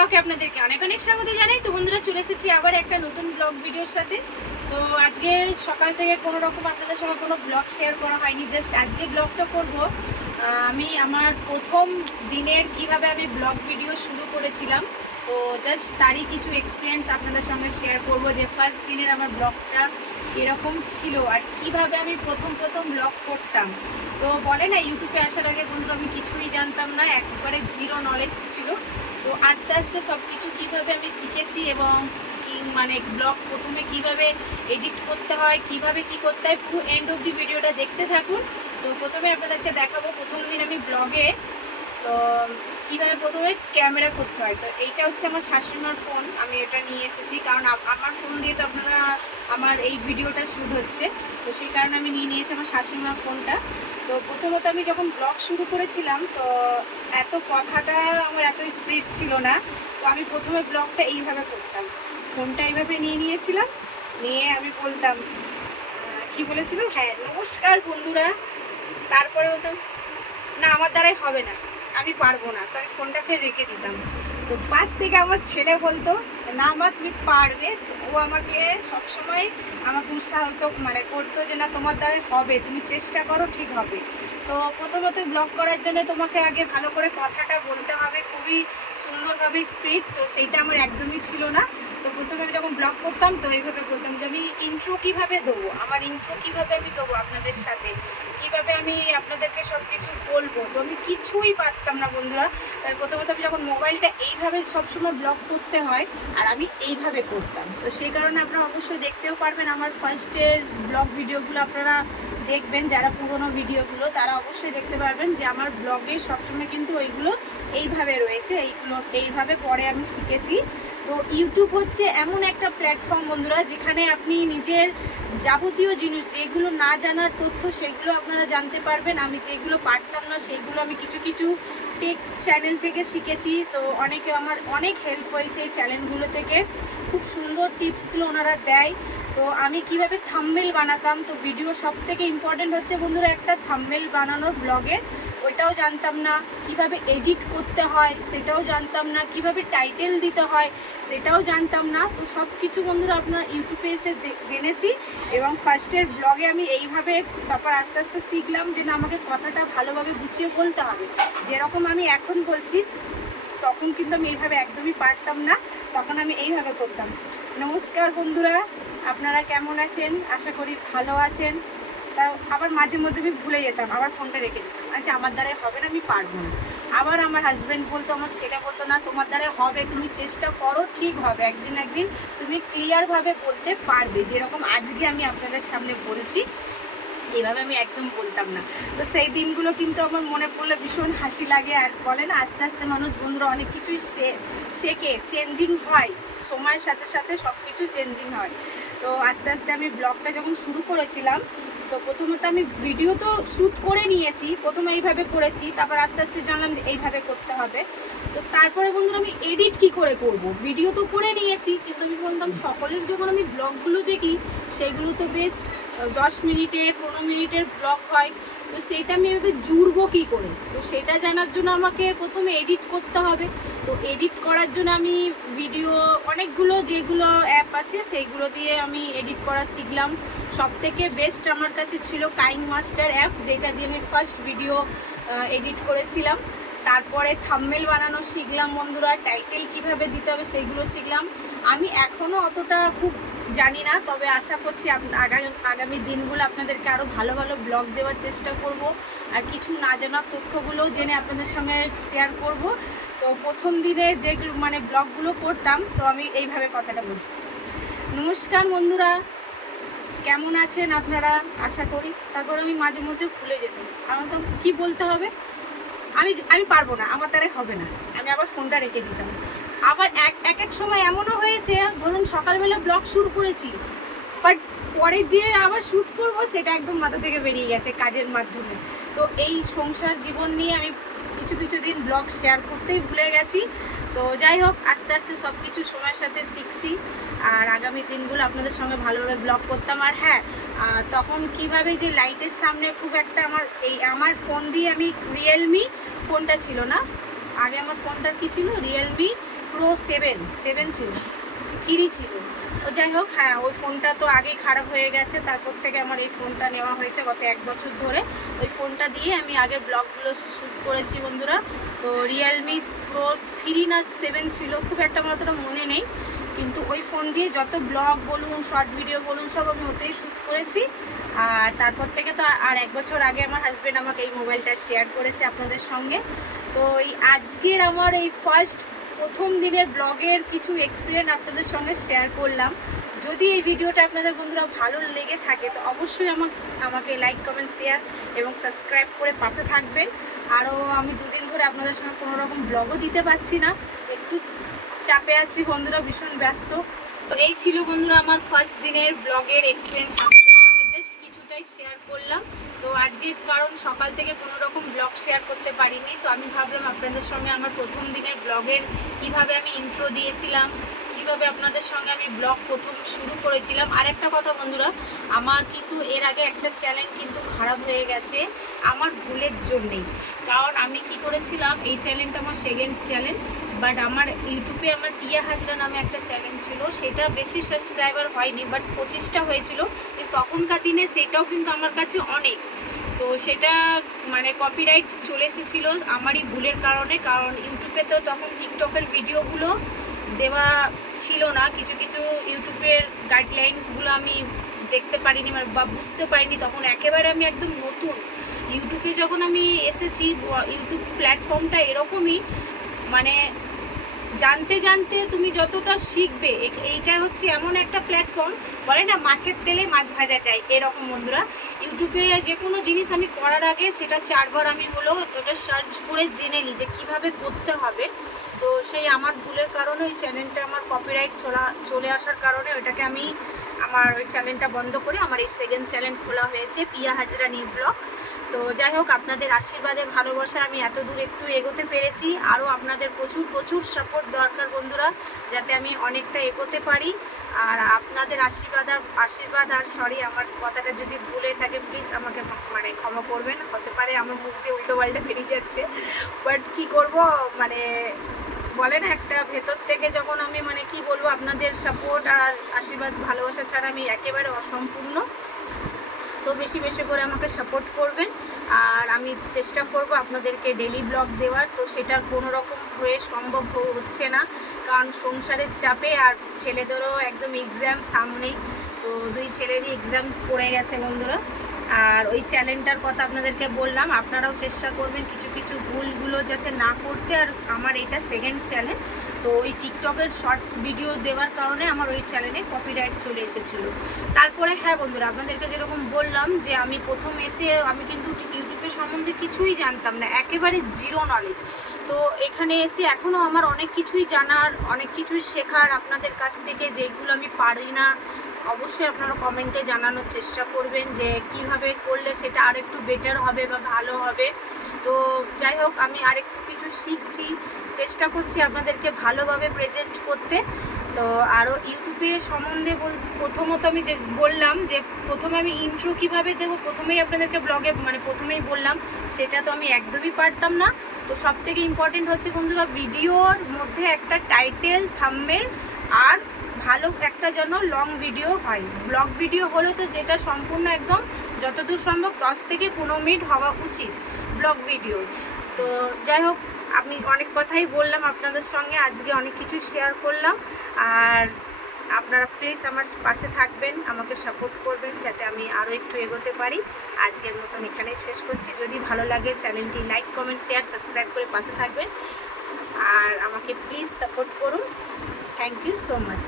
ব্লগে আপনাদেরকে অনেক অনেক স্বাগত জানাই। তো বন্ধুরা, চলে এসেছি আবার একটা নতুন ব্লগ ভিডিওর সাথে। তো আজকে সকাল থেকে কোনো রকম আপনাদের সঙ্গে কোনো ব্লগ শেয়ার করা হয়নি, জাস্ট আজকে ব্লগটা করব। আমি আমার প্রথম দিনের কিভাবে আমি ব্লগ ভিডিও শুরু করেছিলাম, তো জাস্ট তারই কিছু এক্সপিরিয়েন্স আপনাদের সঙ্গে শেয়ার করব, যে ফার্স্ট দিনের আমার ব্লগটা এরকম ছিল আর কিভাবে আমি প্রথম ব্লগ করতাম। তো বলে না, ইউটিউবে আসার আগে বন্ধুরা আমি কিছুই জানতাম না, একবারে জিরো নলেজ ছিল। তো আস্তে আস্তে সব কিছু কীভাবে আমি শিখেছি এবং মানে ব্লগ প্রথমে কিভাবে এডিট করতে হয়, কিভাবে কি করতে হয়, পুরো এন্ড অব দি ভিডিওটা দেখতে থাকুন। তো প্রথমে আপনাদেরকে দেখাবো প্রথম দিন আমি ব্লগে তো কীভাবে প্রথমে ক্যামেরা করতে হয়। তো এইটা হচ্ছে আমার শাশুড়িমার ফোন, আমি এটা নিয়ে এসেছি কারণ আমার ফোন দিয়ে তো আপনারা আমার এই ভিডিওটা শ্যুট হচ্ছে, তো সেই কারণে আমি নিয়ে নিয়েছি আমার শাশুড়িমার ফোনটা। তো প্রথমত আমি যখন ব্লগ শুরু করেছিলাম, তো এত কথাটা আমার এত স্পিড ছিল না, তো আমি প্রথমে ব্লগটা এইভাবে করতাম, ফোনটা এইভাবে নিয়ে নিয়েছিলাম, নিয়ে আমি বলতাম কি বলেছিলাম, হ্যাঁ নমস্কার বন্ধুরা, তারপরে বলতাম না আমার দ্বারাই হবে না, আমি পারবো না, তো আমি ফোনটা ফের রেখে দিতাম। তো পাশ থেকে আমার ছেলে বলতো না মা তুমি পারবে, ও আমাকে সবসময় আমাকে উৎসাহিত মানে করতো যে না তোমার দ্বারাই হবে, তুমি চেষ্টা করো ঠিক হবে। তো প্রথমত ব্লগ করার জন্য তোমাকে আগে ভালো করে কথাটা বলতে হবে, খুবই সুন্দরভাবে স্পিড, তো সেইটা আমার একদমই ছিল না। তো প্রথমে আমি যখন ব্লগ করতাম তো এইভাবে বলতাম যে আমি ইন্ট্রো কীভাবে দেবো, আমার ইন্ট্রো কীভাবে আমি দেবো আপনাদের সাথে, কীভাবে আমি আপনাদেরকে সব কিছু বলবো, তো আমি কিছুই পারতাম না বন্ধুরা। তাই প্রথমত আমি যখন মোবাইলটা এইভাবে সবসময় ব্লগ করতে হয় আর আমি এইভাবে করতাম, তো সেই কারণে আপনারা অবশ্যই দেখতেও পারবেন আমার ফার্স্টের ব্লগ ভিডিওগুলো আপনারা দেখবেন, যারা পুরনো ভিডিওগুলো তারা অবশ্যই দেখতে পারবেন যে আমার ব্লগে সবসময় কিন্তু ওইগুলো এইভাবে রয়েছে, এইভাবে পরে আমি শিখেছি। তো ইউটিউব হচ্ছে এমন একটা প্ল্যাটফর্ম বন্ধুরা, যেখানে আপনি নিজের যাবতীয় জিনিস, যেগুলো না জানার তথ্য সেগুলো আপনারা জানতে পারবেন। আমি যেগুলো পারতাম না সেগুলো আমি কিছু টেক চ্যানেল থেকে শিখেছি, তো আমার অনেক হেল্প হয়েছে এই চ্যানেলগুলো থেকে, খুব সুন্দর টিপসগুলো ওনারা দেয়। তো আমি কিভাবে থাম্বনেল বানাতাম, তো ভিডিও সব থেকে ইম্পর্টেন্ট হচ্ছে বন্ধুরা একটা থাম্বনেল বানানোর ব্লগে, ওইটাও জানতাম না, কিভাবে এডিট করতে হয় সেটাও জানতাম না, কিভাবে টাইটেল দিতে হয় সেটাও জানতাম না। তো সব কিছু বন্ধুরা আপনার ইউটিউবে এসে জেনেছি, এবং ফার্স্টের ব্লগে আমি এইভাবে, তারপর আস্তে আস্তে শিখলাম যে না আমাকে কথাটা ভালোভাবে গুছিয়ে বলতে হবে, যেরকম আমি এখন বলছি তখন কিন্তু আমি এইভাবে একদমই পারতাম না, তখন আমি এইভাবে করতাম। নমস্কার বন্ধুরা, আপনারা কেমন আছেন, আশা করি ভালো আছেন। তা আবার মাঝে মধ্যে আমি ভুলে যেতাম, আবার ফোনটা রেখে দিতাম, আচ্ছা আমার দ্বারাই হবে না, আমি পারবো না। আবার আমার হাজব্যান্ড বলতো, আমার ছেলে বলতো না তোমার দ্বারাই হবে, তুমি চেষ্টা করো ঠিক হবে, একদিন তুমি ক্লিয়ারভাবে বলতে পারবে, যেরকম আজকে আমি আপনাদের সামনে বলছি এইভাবে আমি একদম বলতাম না। তো সেই দিনগুলো কিন্তু আমার মনে পড়লে ভীষণ হাসি লাগে। আর বলে না আস্তে আস্তে মানুষ বন্ধুরা অনেক কিছুই শেখে, চেঞ্জিং হয়, সময়ের সাথে সাথে সব কিছু চেঞ্জিং হয়। তো আস্তে আস্তে আমি ব্লগটা যখন শুরু করেছিলাম, তো প্রথমত আমি ভিডিও তো শ্যুট করে নিয়েছি, প্রথমে এইভাবে করেছি, তারপর আস্তে আস্তে জানলাম যে এইভাবে করতে হবে। তো তারপরে বন্ধুরা আমি এডিট কি করে করব, ভিডিও তো করে নিয়েছি, কিন্তু আমি বলতাম সকলের যখন আমি ব্লগগুলো দেখি সেইগুলো তো বেশ 10 মিনিটের 15 মিনিটের ব্লগ হয়, তো সেইটা আমি এভাবে জুড়বো কী করে, তো সেটা জানার জন্য আমাকে প্রথমে এডিট করতে হবে। তো এডিট করার জন্য আমি ভিডিও অনেকগুলো যেগুলো অ্যাপ আছে সেইগুলো দিয়ে আমি এডিট করা শিখলাম। সবথেকে বেস্ট আমার কাছে ছিল কাইনমাস্টার অ্যাপ, যেটা দিয়ে আমি ফার্স্ট ভিডিও এডিট করেছিলাম। তারপরে থাম্বনেল বানানো শিখলাম বন্ধুরা, টাইটেল কিভাবে দিতে হবে সেইগুলো শিখলাম। আমি এখনও অতটা খুব জানি না, তবে আশা করছি আগামী দিনগুলো আপনাদেরকে আরও ভালো ভালো ব্লগ দেওয়ার চেষ্টা করব, আর কিছু না জানার তথ্যগুলোও জেনে আপনাদের সঙ্গে শেয়ার করব। তো প্রথম দিনে যেগুলো মানে ব্লগগুলো করতাম, তো আমি এইভাবে কথাটা বলি, নমস্কার বন্ধুরা কেমন আছেন আপনারা, আশা করি। তারপর আমি মাঝে মধ্যে ভুলে যেতাম, আমার তো কী বলতে হবে, আমি পারবো না, আমার দ্বারাই হবে না, আমি আবার ফোনটা রেখে দিতাম। আবার এক সময় এমনও হয়েছে, ধরুন সকালবেলা ব্লগ শুরু করেছি, বাট পরে যে আবার শ্যুট করব সেটা একদম মাথা থেকে বেরিয়ে গেছে কাজের মাধ্যমে। তো এই সংসার জীবন নিয়ে আমি কিছু দিন ব্লগ শেয়ার করতেই ভুলে গেছি। তো যাই হোক, আস্তে আস্তে সব কিছু সময়ের সাথে শিখছি, আর আগামী দিনগুলো আপনাদের সঙ্গে ভালোভাবে ব্লগ করতাম। আর হ্যাঁ, তখন কিভাবে যে লাইটের সামনে খুব একটা আমার ফোন দিয়ে আমি রিয়েলমি ফোনটা ছিল না, আগে আমার ফোনটা কি ছিল, রিয়েলমি প্রো 7 ছিল, 3 ছিল। তো যাই হোক, হ্যাঁ ওই ফোনটা তো আগেই খারাপ হয়ে গেছে, তারপর থেকে আমার এই ফোনটা নেওয়া হয়েছে গত 1 বছর ধরে। ওই ফোনটা দিয়ে আমি আগে ব্লগগুলো শ্যুট করেছি বন্ধুরা। তো রিয়েলমি প্রো 3 না 7 ছিল, খুব একটা আমার অতটা মনে নেই, কিন্তু ওই ফোন দিয়ে যত ব্লগ বলুন, শর্ট ভিডিও বলুন, সব আমি ওতেই শ্যুট করেছি। আর তারপর থেকে তো আর 1 বছর আগে আমার হাজব্যান্ড আমাকে এই মোবাইলটা শেয়ার করেছে আপনাদের সঙ্গে। তো এই আজকের আমার এই প্রথম দিনের ব্লগের কিছু এক্সপিরিয়েন্স আপনাদের সঙ্গে শেয়ার করলাম। যদি এই ভিডিওটা আপনাদের বন্ধুরা ভালো লেগে থাকে তো অবশ্যই আমাকে লাইক, কমেন্ট, শেয়ার এবং সাবস্ক্রাইব করে পাশে থাকবেন। আরও আমি 2 দিন ধরে আপনাদের সঙ্গে কোনো রকম ব্লগও দিতে পারছি না, একটু চাপে আছি বন্ধুরা, ভীষণ ব্যস্ত। তো এই ছিল বন্ধুরা আমার ফার্স্ট দিনের ব্লগের এক্সপিরিয়েন্স, আপনাদের সঙ্গে জাস্ট কিছুটাই শেয়ার করলাম। তো আজকে কারণ সকাল থেকে কোনো রকম ব্লগ শেয়ার করতে পারিনি, তো আমি ভাবলাম আপনাদের সঙ্গে আমার প্রথম দিনের ব্লগের কিভাবে আমি ইন্ট্রো দিয়েছিলাম, কিভাবে আপনাদের সঙ্গে আমি ব্লগ প্রথম শুরু করেছিলাম। আর একটা কথা বন্ধুরা, আমার কিন্তু এর আগে একটা চ্যানেল কিন্তু খারাপ হয়ে গেছে আমার ভুলের জন্যেই। কারণ আমি কি করেছিলাম, এই চ্যানেলটা আমার সেকেন্ড চ্যানেল, বাট আমার ইউটিউবে আমার পিয়া হাজরা নামে একটা চ্যানেল ছিল, সেটা বেশি সাবস্ক্রাইবার হয়নি, বাট 25টা হয়েছিল। কিন্তু তখনকার দিনে সেটাও কিন্তু আমার কাছে অনেক, তো সেটা মানে কপিরাইট চলে এসেছিলো আমারই ভুলের কারণে। কারণ ইউটিউবে তো তখন টিকটকের ভিডিওগুলো দেওয়া ছিল না, কিছু কিছু ইউটিউবের গাইডলাইন্সগুলো আমি দেখতে পারিনি বা বুঝতে পারিনি। তখন একেবারে আমি একদম নতুন ইউটিউবে যখন আমি এসেছি, ইউটিউব প্ল্যাটফর্মটা এরকমই, মানে জানতে জানতে তুমি যতটা শিখবে, এইটা হচ্ছে এমন একটা প্ল্যাটফর্ম, বলে না মাছের তেলে মাছ ভাজা যায়, এরকম বন্ধুরা। ইউটিউবে যে কোনো জিনিস আমি করার আগে সেটা 4 বার আমি হলো ওটা সার্চ করে জেনে নিই যে কীভাবে করতে হবে। তো সেই আমার ভুলের কারণে ওই চ্যানেলটা আমার কপিরাইট চলে আসার কারণে ওইটাকে আমি আমার ওই চ্যানেলটা বন্ধ করে আমার এই সেকেন্ড চ্যানেল খোলা হয়েছে, পিয়া হাজরা নিউ ব্লগ। তো যাই হোক, আপনাদের আশীর্বাদের ভালোবাসা আমি এত দূর একটু এগোতে পেরেছি। আরও আপনাদের প্রচুর প্রচুর সাপোর্ট দরকার বন্ধুরা, যাতে আমি অনেকটা এগোতে পারি। আর আপনাদের আশীর্বাদ আর সরি, আমার কথাটা যদি ভুলে থাকে প্লিজ আমাকে মানে ক্ষমা করবেন। হতে পারে আমার মুখ দিয়ে উল্টো পাল্টা বেরিয়ে যাচ্ছে, বাট কী করব, মানে বলে না একটা ভেতর থেকে যখন আমি মানে কি বলবো, আপনাদের সাপোর্ট আর আশীর্বাদ ভালোবাসা ছাড়া আমি একেবারে অসম্পূর্ণ। তো বেশি বেশি করে আমাকে সাপোর্ট করবেন। আর আমি চেষ্টা করব আপনাদেরকে ডেলি ব্লগ দেওয়ার, তো সেটা কোনো রকম হয়ে সম্ভব হচ্ছে না, কারণ সংসারের চাপে আর ছেলেদেরও একদম এক্সাম সামনেই। তো 2 ছেলেরই এক্সাম পড়ে গেছে বন্ধুরা। আর ওই চ্যানেলটার কথা আপনাদেরকে বললাম, আপনারাও চেষ্টা করবেন কিছু কিছু ভুলগুলো যাতে না করতে। আর আমার এটা সেকেন্ড চ্যানেল, তো ওই টিকটকের শর্ট ভিডিও দেওয়ার কারণে আমার ওই চ্যানেলে কপিরাইট চলে এসেছিলো। তারপরে হ্যাঁ বন্ধুরা, আপনাদেরকে যেরকম বললাম যে আমি প্রথম এসে আমি কিন্তু ইউটিউবের সম্বন্ধে কিছুই জানতাম না, একেবারে জিরো নলেজ। তো এখানে এসে এখনও আমার অনেক কিছুই জানার, অনেক কিছুই শেখার আপনাদের কাছ থেকে, যেগুলো আমি পারি না। অবশ্যই আপনারা কমেন্টে জানানোর চেষ্টা করবেন যে কিভাবে করলে সেটা আর একটু বেটার হবে বা ভালো হবে। তো যাই হোক, আমি আরেকটু কিছু শিখছি, চেষ্টা করছি আপনাদেরকে ভালোভাবে প্রেজেন্ট করতে। তো আরও ইউটিউবে সম্বন্ধে প্রথমত আমি যে বললাম যে প্রথমে আমি ইন্ট্রো কীভাবে দেবো, প্রথমেই আপনাদেরকে ব্লগে মানে প্রথমেই বললাম, সেটা তো আমি একদমই পারতাম না। তো সবথেকে ইম্পর্টেন্ট হচ্ছে বন্ধুরা, ভিডিওর মধ্যে একটা টাইটেল, থাম্বনেল আর ভালো একটা যেন লং ভিডিও হয়। ব্লগ ভিডিও হলো তো যেটা সম্পূর্ণ একদম যতদূর সম্ভব 10 থেকে 15 মিনিট হওয়া উচিত ব্লগ ভিডিও। তো যাই হোক, আমি অনেক কথাই বললাম আপনাদের সঙ্গে, আজকে অনেক কিছু শেয়ার করলাম। আর আপনারা প্লিজ আমার পাশে থাকবেন, আমাকে সাপোর্ট করবেন যাতে আমি আরও একটু এগোতে পারি। আজকের মতন এখানেই শেষ করছি। যদি ভালো লাগে চ্যানেলটি লাইক, কমেন্ট, শেয়ার, সাবস্ক্রাইব করে পাশে থাকবেন। আর আমাকে প্লিজ সাপোর্ট করুন। Thank you so much.